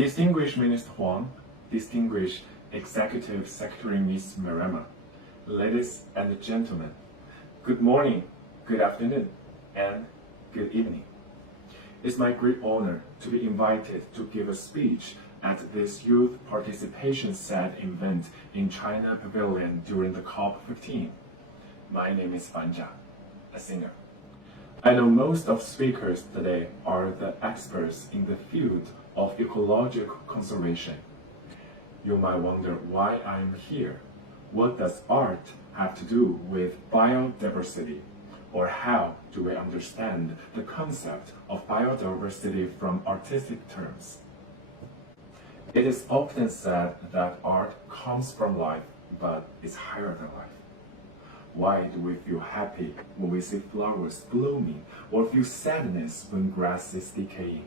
Distinguished Minister Huang, distinguished Executive Secretary Ms. Marema, ladies and gentlemen, good morning, good afternoon, and good evening. It's my great honor to be invited to give a speech at this youth participation set event in China Pavilion during the cop15. My name is Fan, a singer. I know most of speakers today are the experts in the field of ecological conservation. You might wonder why I'm here. What does art have to do with biodiversity? Or how do we understand the concept of biodiversity from artistic terms? It is often said that art comes from life, but is higher than life. Why do we feel happy when we see flowers blooming, or feel sadness when grass is decaying?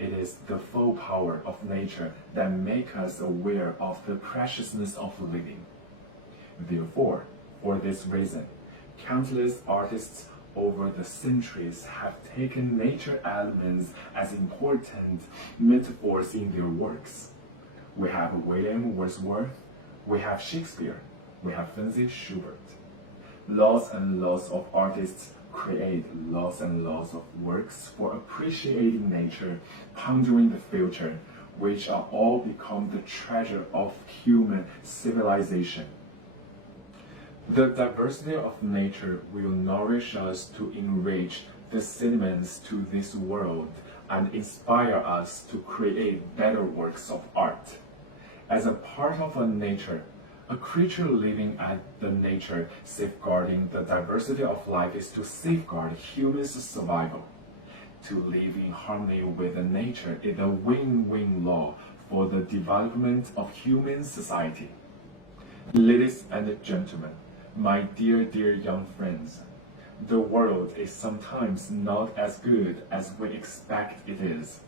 It is the full power of nature that makes us aware of the preciousness of living. Therefore, for this reason, countless artists over the centuries have taken nature elements as important metaphors in their works. We have William Wordsworth, we have Shakespeare, we have Francis Schubert. Lots and lots of artists create lots and lots of works for appreciating nature, pondering the future, which are all become the treasure of human civilization. The diversity of nature will nourish us to enrich the sentiments to this world and inspire us to create better works of art. As a part of a nature, a creature living at the nature safeguarding the diversity of life is to safeguard humans' survival. To live in harmony with the nature is a win-win law for the development of human society. Ladies and gentlemen, my dear young friends, the world is sometimes not as good as we expect it is.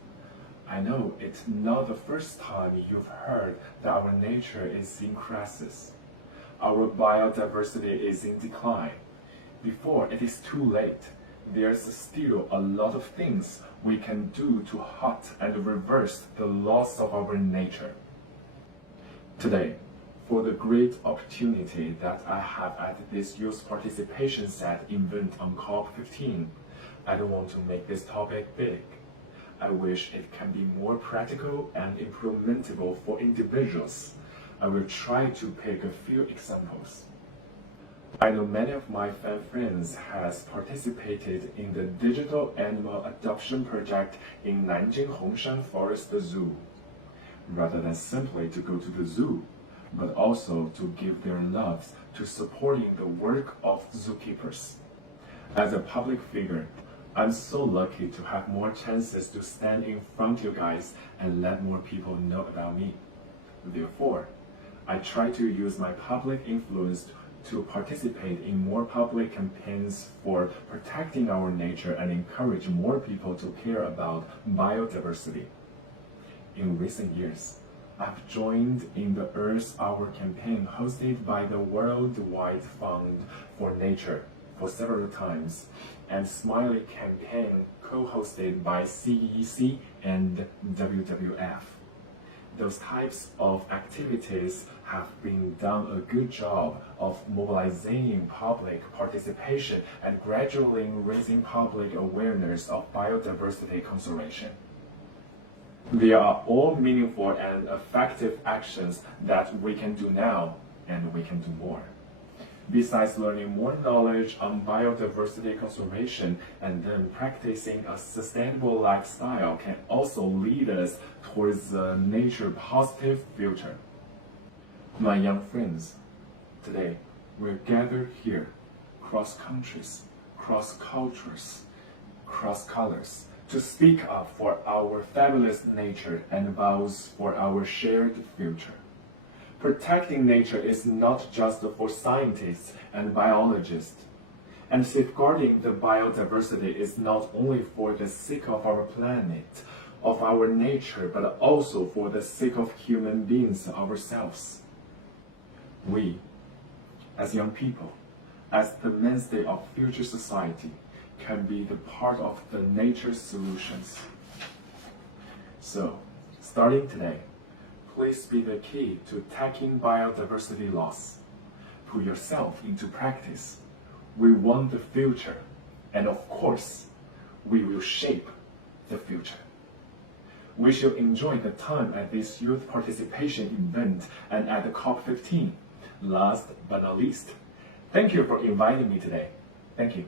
I know it's not the first time you've heard that our nature is in crisis. Our biodiversity is in decline. Before it is too late, there's still a lot of things we can do to halt and reverse the loss of our nature. Today, for the great opportunity that I have at this youth participation set event on COP15, I don't want to make this topic big. I wish it can be more practical and implementable for individuals. I will try to pick a few examples. I know many of my fan friends has participated in the digital animal adoption project in Nanjing Hongshan Forest Zoo. Rather than simply to go to the zoo, but also to give their loves to supporting the work of zookeepers. As a public figure, I'm so lucky to have more chances to stand in front of you guys and let more people know about me. Therefore, I try to use my public influence to participate in more public campaigns for protecting our nature and encourage more people to care about biodiversity. In recent years, I've joined in the Earth Hour campaign hosted by the Worldwide Fund for Nature for several times, and Smiley campaign co-hosted by CEC and WWF. Those types of activities have been done a good job of mobilizing public participation and gradually raising public awareness of biodiversity conservation. They are all meaningful and effective actions that we can do now, and we can do more. Besides learning more knowledge on biodiversity conservation and then practicing a sustainable lifestyle can also lead us towards a nature-positive future. My young friends, today we're gathered here, cross countries, cross cultures, cross colors, to speak up for our fabulous nature and vows for our shared future. Protecting nature is not just for scientists and biologists, and safeguarding the biodiversity is not only for the sake of our planet, of our nature, but also for the sake of human beings ourselves. We, as young people, as the mainstay of future society, can be the part of the nature solutions. So, Starting today, please be the key to tackling biodiversity loss. Put yourself into practice. We want the future, and of course, we will shape the future. We shall enjoy the time at this youth participation event and at the COP15. Last but not least, thank you for inviting me today. Thank you.